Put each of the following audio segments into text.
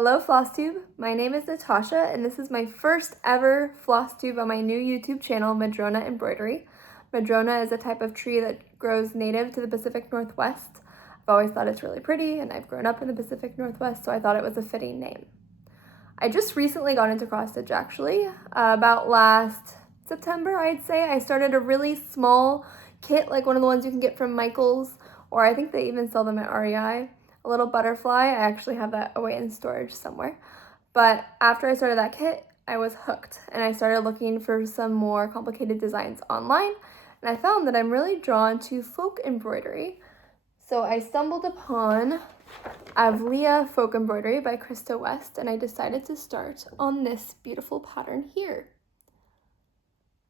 Hello Flosstube, my name is Natasha and this is my first ever Flosstube on my new YouTube channel, Madrona Embroidery. Madrona is a type of tree that grows native to the Pacific Northwest. I've always thought it's really pretty and I've grown up in the Pacific Northwest, so I thought it was a fitting name. I just recently got into cross stitch actually, about last September I'd say. I started a really small kit, like one of the ones you can get from Michael's, or I think they even sell them at REI. A little butterfly. I actually have that away in storage somewhere. But after I started that kit, I was hooked and I started looking for some more complicated designs online, and I found that I'm really drawn to folk embroidery. So I stumbled upon Avlea Folk Embroidery by Krista West, and I decided to start on this beautiful pattern here.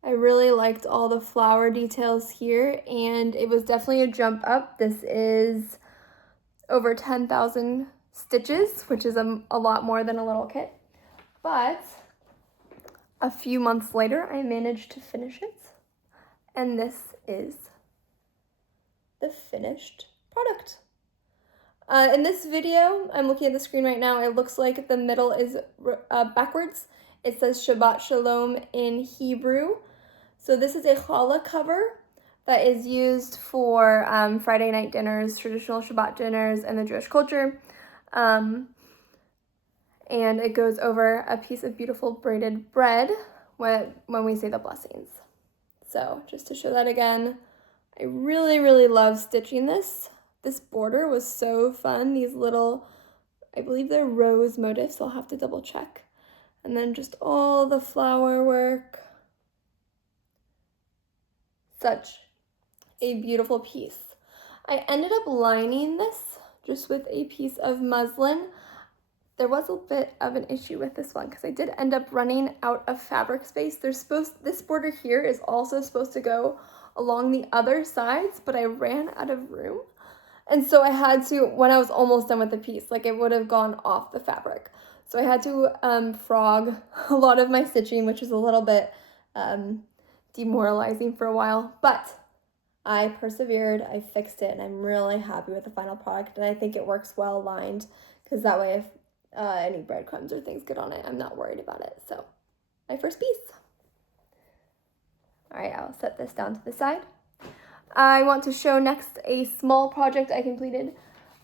I really liked all the flower details here, and it was definitely a jump up. This is over 10,000 stitches, which is a lot more than a little kit. But a few months later, I managed to finish it. And this is the finished product. In this video, I'm looking at the screen right now, it looks like the middle is backwards. It says Shabbat Shalom in Hebrew. So this is a challah cover that is used for Friday night dinners, traditional Shabbat dinners in the Jewish culture. And it goes over a piece of beautiful braided bread when we say the blessings. So just to show that again, I really, really love stitching this. This border was so fun. These little, I believe they're rose motifs. I'll have to double check. And then just all the flower work. Such a beautiful piece. I ended up lining this just with a piece of muslin. There was a bit of an issue with this one because I did end up running out of fabric space. This border here is also supposed to go along the other sides, but I ran out of room. And so I had to, when I was almost done with the piece, like it would have gone off the fabric. So I had to frog a lot of my stitching, which was a little bit demoralizing for a while, but I persevered, I fixed it, and I'm really happy with the final product, and I think it works well lined, because that way if any breadcrumbs or things get on it, I'm not worried about it. So, my first piece. Alright, I'll set this down to the side. I want to show next a small project I completed.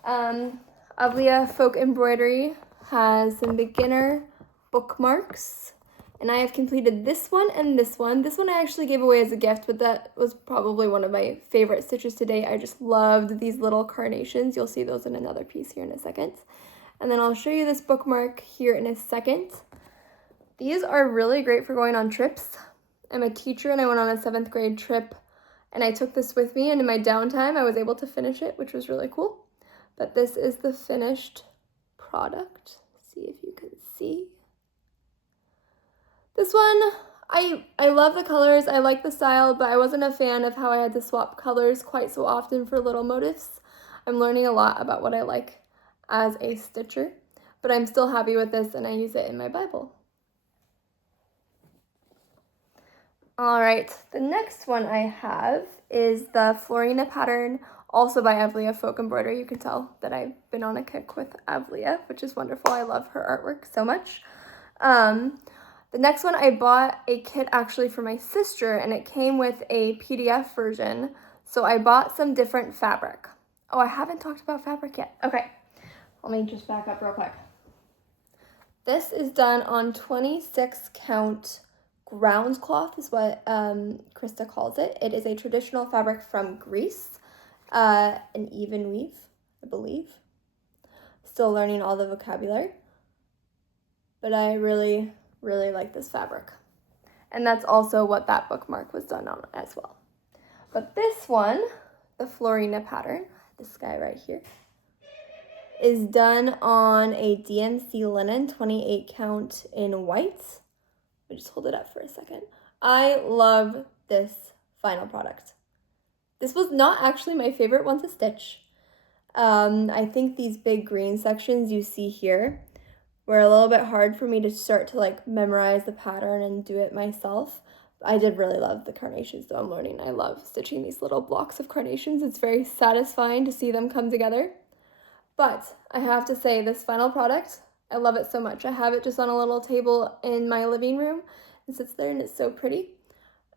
Avlea Folk Embroidery has some beginner bookmarks. And I have completed this one and this one. This one I actually gave away as a gift, but that was probably one of my favorite stitches to date. I just loved these little carnations. You'll see those in another piece here in a second. And then I'll show you this bookmark here in a second. These are really great for going on trips. I'm a teacher and I went on a 7th grade trip and I took this with me, and in my downtime I was able to finish it, which was really cool. But this is the finished product. See if you can see. This one, I love the colors, I like the style, but I wasn't a fan of how I had to swap colors quite so often for little motifs. I'm learning a lot about what I like as a stitcher, but I'm still happy with this and I use it in my Bible. All right, the next one I have is the Florina pattern, also by Avlea Folk Embroidery. You can tell that I've been on a kick with Avlea, which is wonderful. I love her artwork so much. The next one, I bought a kit actually for my sister, and it came with a PDF version. So I bought some different fabric. Oh, I haven't talked about fabric yet. Okay, let me just back up real quick. This is done on 26 count ground cloth is what Krista calls it. It is a traditional fabric from Greece, an even weave, I believe. Still learning all the vocabulary, but I really like this fabric. And that's also what that bookmark was done on as well. But this one, the Florina pattern, this guy right here, is done on a DMC linen 28 count in white. Let me just hold it up for a second. I love this final product. This was not actually my favorite one to stitch. I think these big green sections you see here were a little bit hard for me to start to like memorize the pattern and do it myself. I did really love the carnations, though. I'm learning. I love stitching these little blocks of carnations. It's very satisfying to see them come together. But I have to say, this final product I love it so much. I have it just on a little table in my living room. It sits there and it's so pretty.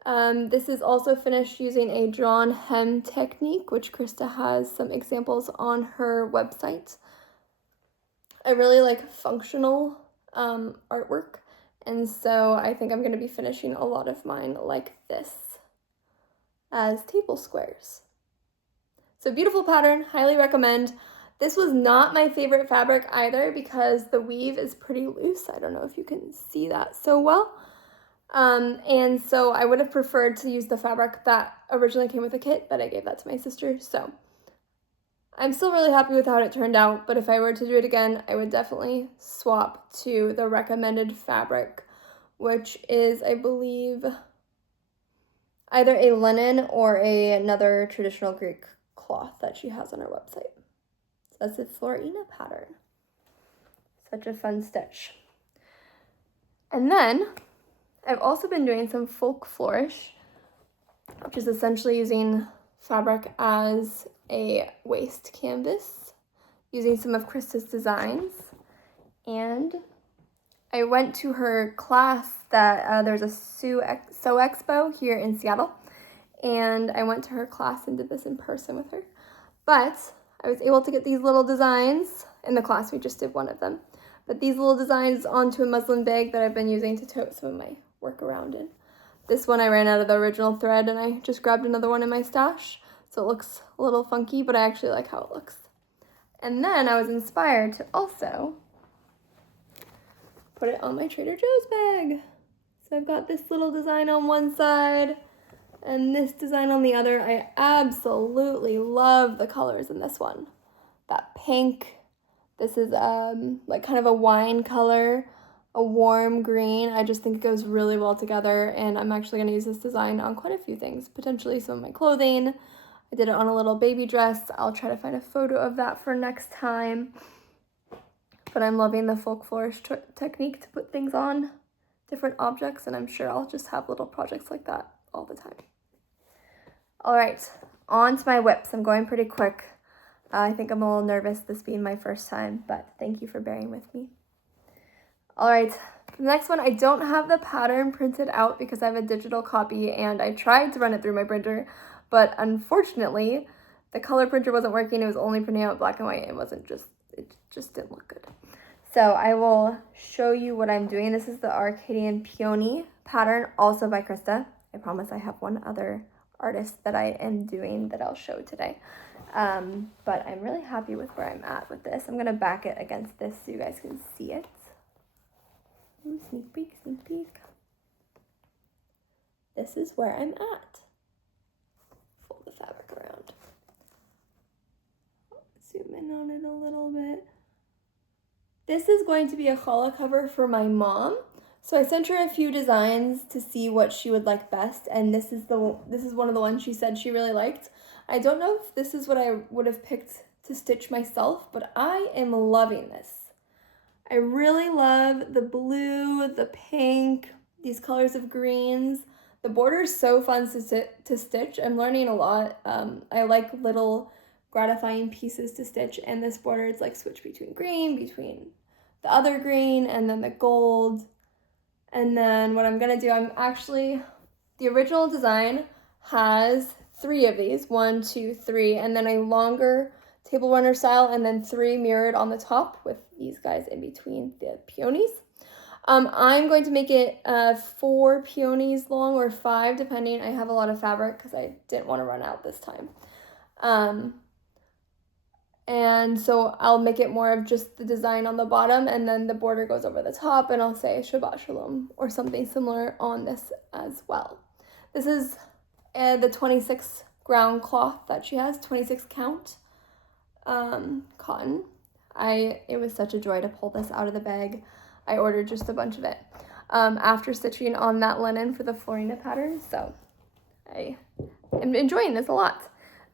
This is also finished using a drawn hem technique, which Krista has some examples on her website. I really like functional artwork, and so I think I'm going to be finishing a lot of mine like this as table squares. So beautiful pattern, highly recommend. This was not my favorite fabric either because the weave is pretty loose. I don't know if you can see that so well. And so I would have preferred to use the fabric that originally came with the kit, but I gave that to my sister. So I'm still really happy with how it turned out, but if I were to do it again, I would definitely swap to the recommended fabric, which is, I believe, either a linen or another traditional Greek cloth that she has on her website. So that's the Florina pattern. Such a fun stitch. And then I've also been doing some folk flourish, which is essentially using fabric as a waist canvas, using some of Krista's designs. And I went to her class that there's a Sew Expo here in Seattle, and I went to her class and did this in person with her. But I was able to get these little designs. In the class, we just did one of them. But these little designs onto a muslin bag that I've been using to tote some of my work around in. This one I ran out of the original thread and I just grabbed another one in my stash. So it looks a little funky, but I actually like how it looks. And then I was inspired to also put it on my Trader Joe's bag. So I've got this little design on one side and this design on the other. I absolutely love the colors in this one. That pink, this is like kind of a wine color, a warm green. I just think it goes really well together, and I'm actually going to use this design on quite a few things, potentially some of my clothing. I did it on a little baby dress. I'll try to find a photo of that for next time. But I'm loving the folk flourish technique to put things on different objects, and I'm sure I'll just have little projects like that all the time. All right, on to my whips. I'm going pretty quick. I think I'm a little nervous, this being my first time, but thank you for bearing with me. All right, for the next one, I don't have the pattern printed out because I have a digital copy, and I tried to run it through my printer, but unfortunately, the color printer wasn't working. It was only printing out black and white. It just didn't look good. So I will show you what I'm doing. This is the Arcadian Peony pattern, also by Krista. I promise I have one other artist that I am doing that I'll show today. But I'm really happy with where I'm at with this. I'm going to back it against this so you guys can see it. Ooh, sneak peek, sneak peek. This is where I'm at. Fold the fabric around. Zoom in on it a little bit. This is going to be a challah cover for my mom. So I sent her a few designs to see what she would like best, and this is one of the ones she said she really liked. I don't know if this is what I would have picked to stitch myself, but I am loving this. I really love the blue, the pink, these colors of greens. The border is so fun to stitch. I'm learning a lot. I like little gratifying pieces to stitch, and this border is like switch between green, between the other green, and then the gold. And then what I'm gonna do, the original design has 3 of these, 1, 2, 3, and then a longer table runner style, and then 3 mirrored on the top with these guys in between the peonies. I'm going to make it 4 peonies long, or 5 depending. I have a lot of fabric because I didn't want to run out this time. And so I'll make it more of just the design on the bottom, and then the border goes over the top, and I'll say Shabbat Shalom or something similar on this as well. This is the 26 ground cloth that she has, 26 count cotton. It was such a joy to pull this out of the bag. I ordered just a bunch of it after stitching on that linen for the Florina pattern, so I am enjoying this a lot.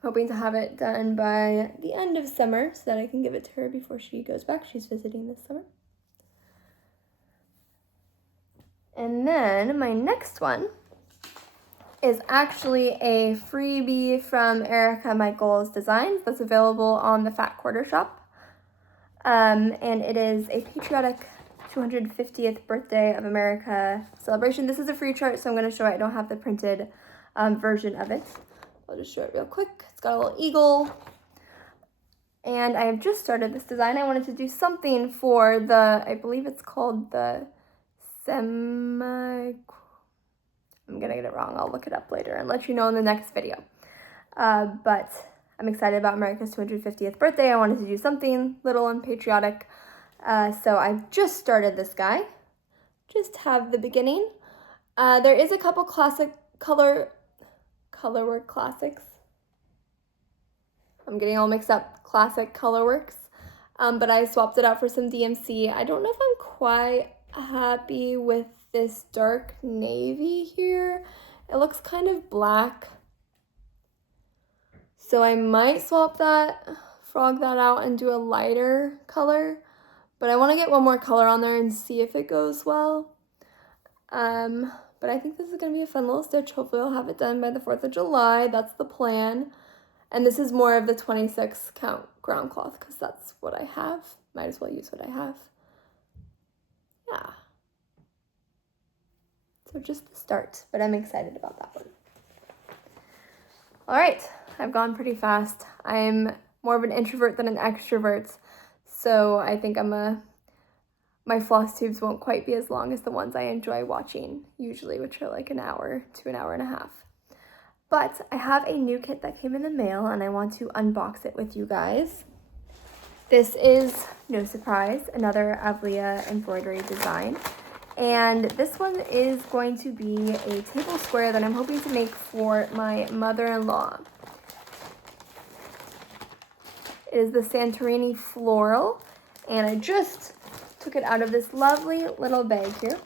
Hoping to have it done by the end of summer so that I can give it to her before she goes back. She's visiting this summer. And then my next one is actually a freebie from Erica Michaels Designs that's available on the Fat Quarter Shop. and it is a patriotic 250th birthday of America celebration. This is a free chart, so I'm going to show it. I don't have the printed version of it. I'll just show it real quick. It's got a little eagle. And I have just started this design. I wanted to do something for the, I believe it's called the I'm gonna get it wrong. I'll look it up later and let you know in the next video. But I'm excited about America's 250th birthday. I wanted to do something little and patriotic. So I've just started this guy. Just have the beginning. There is a couple classic colorwork classics. I'm getting all mixed up. Classic colorworks. But I swapped it out for some DMC. I don't know if I'm quite happy with this dark navy here. It looks kind of black. So I might frog that out and do a lighter color. But I want to get one more color on there and see if it goes well. But I think this is going to be a fun little stitch. Hopefully I'll have it done by the 4th of July. That's the plan. And this is more of the 26 count ground cloth because that's what I have. Might as well use what I have. Yeah. So just the start, but I'm excited about that one. All right, I've gone pretty fast. I'm more of an introvert than an extrovert, so I think my floss tubes won't quite be as long as the ones I enjoy watching usually, which are like an hour to an hour and a half. But I have a new kit that came in the mail and I want to unbox it with you guys. This is, no surprise, another Avlea embroidery design. And this one is going to be a table square that I'm hoping to make for my mother-in-law. It is the Santorini Floral, and I just took it out of this lovely little bag here.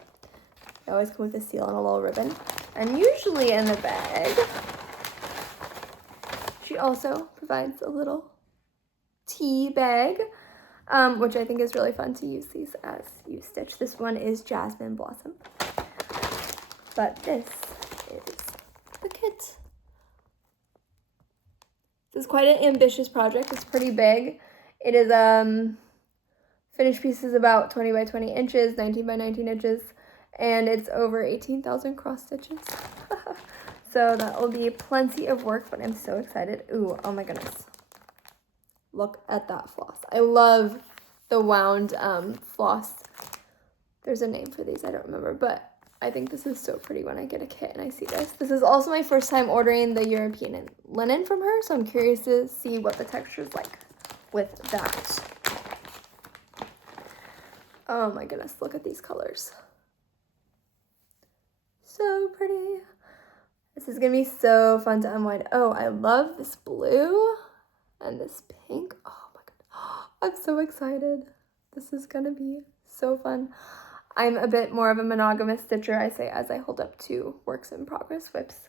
I always come with a seal and a little ribbon. And usually in the bag, she also provides a little tea bag, which I think is really fun to use these as you stitch. This one is Jasmine Blossom, but this is the kit. This is quite an ambitious project. It's pretty big. It is finished pieces about 20 by 20 inches, 19 by 19 inches, and it's over 18,000 cross stitches. So that will be plenty of work, but I'm so excited. Ooh, oh my goodness. Look at that floss. I love the wound floss. There's a name for these, I don't remember, but I think this is so pretty when I get a kit and I see this. This is also my first time ordering the European linen from her, so I'm curious to see what the texture is like with that. Oh my goodness, look at these colors. So pretty. This is gonna be so fun to unwind. Oh, I love this blue and this pink. Oh my god, I'm so excited. This is gonna be so fun. I'm a bit more of a monogamous stitcher, I say, as I hold up 2 works in progress whips.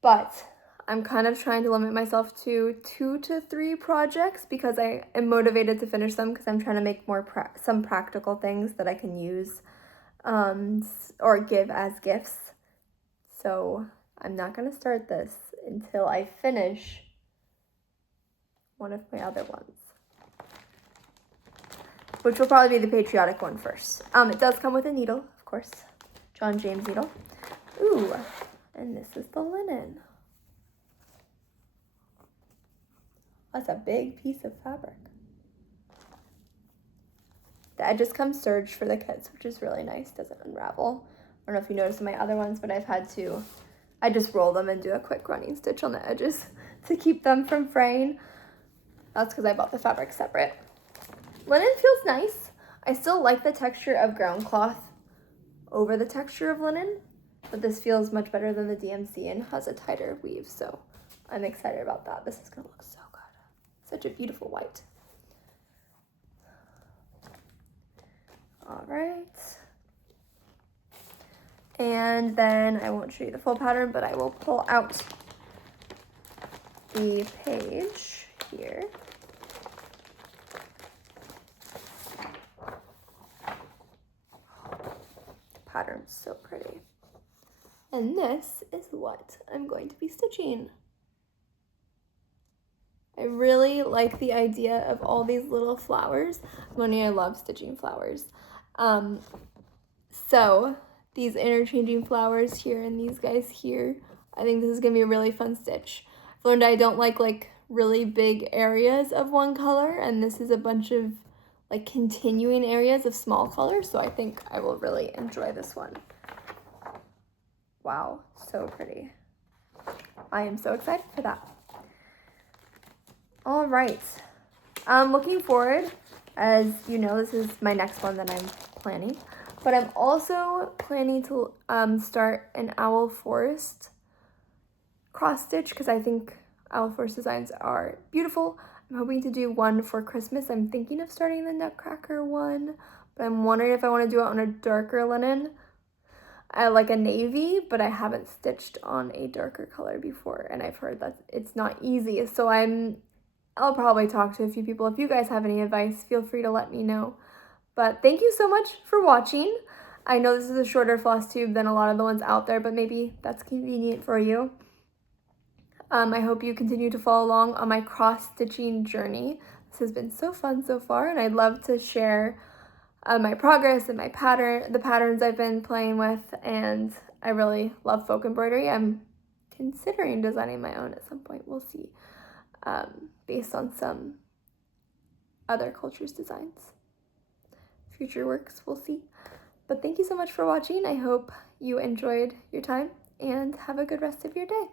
But I'm kind of trying to limit myself to 2 to 3 projects because I am motivated to finish them because I'm trying to make more some practical things that I can use or give as gifts. So I'm not going to start this until I finish one of my other ones, which will probably be the patriotic one first. It does come with a needle, of course, John James needle. Ooh, and this is the linen. That's a big piece of fabric. The edges come serged for the kits, which is really nice. Doesn't unravel. I don't know if you noticed in my other ones, but I just roll them and do a quick running stitch on the edges to keep them from fraying. That's because I bought the fabric separate. Linen feels nice. I still like the texture of ground cloth over the texture of linen, but this feels much better than the DMC and has a tighter weave, so I'm excited about that. This is gonna look so good. Such a beautiful white. All right. And then I won't show you the full pattern, but I will pull out the page here. The pattern's so pretty. And this is what I'm going to be stitching. I I really like the idea of all these little flowers. I love stitching flowers. So these interchanging flowers here and these guys here, I think this is gonna be a really fun stitch. I've learned I don't like really big areas of one color, and this is a bunch of like continuing areas of small colors, so I think I will really enjoy this one. Wow, so pretty. I am so excited for that. All right, I'm looking forward. As you know, this is my next one that I'm planning, but I'm also planning to start an owl forest cross stitch because I think owl forest designs are beautiful. I'm hoping to do one for Christmas. I'm thinking of starting the Nutcracker one, but I'm wondering if I want to do it on a darker linen. I like a navy, but I haven't stitched on a darker color before, and I've heard that it's not easy. So I'll probably talk to a few people. If you guys have any advice, feel free to let me know. But thank you so much for watching. I know this is a shorter floss tube than a lot of the ones out there, but maybe that's convenient for you. I hope you continue to follow along on my cross-stitching journey. This has been so fun so far, and I'd love to share my progress and the patterns I've been playing with, and I really love folk embroidery. I'm considering designing my own at some point. We'll see, based on some other cultures' designs. Future works, we'll see. But thank you so much for watching. I hope you enjoyed your time, and have a good rest of your day.